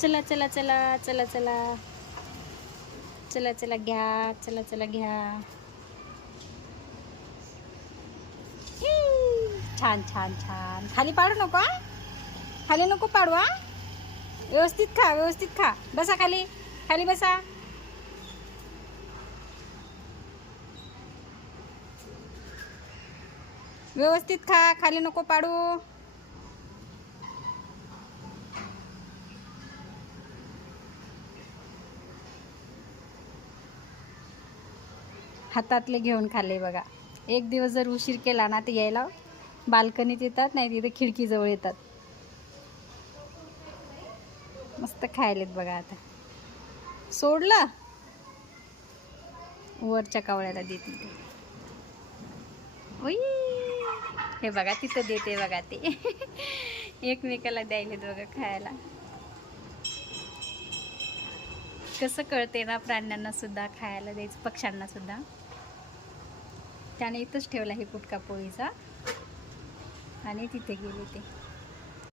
चला चला चला चला चला चला चला घ्या, चला चला घ्या. छान छान छान. खाली पाडू नको हा, खाली नको पाडू हा. व्यवस्थित खा, व्यवस्थित खा. बसा खाली, खाली बसा. व्यवस्थित खा, खाली नको पाडू. हातातले घेऊन खाल्ले बघा. एक दिवस जर उशीर केला ना तर यायला बाल्कनीत येतात, नाही तिथे खिडकीजवळ येतात. मस्त खायलेत बघा. आता सोडलं, वरच्या कावळ्याला देते ते. हे बघा तिथं देते बघा ते. एकमेकाला द्यायलेत बघा खायला. कसं कळते ना प्राण्यांना सुद्धा खायला द्यायचं, पक्ष्यांना सुद्धा. त्याने इथंच ठेवला हे पुटका पोळीचा आणि तिथे गेले ते.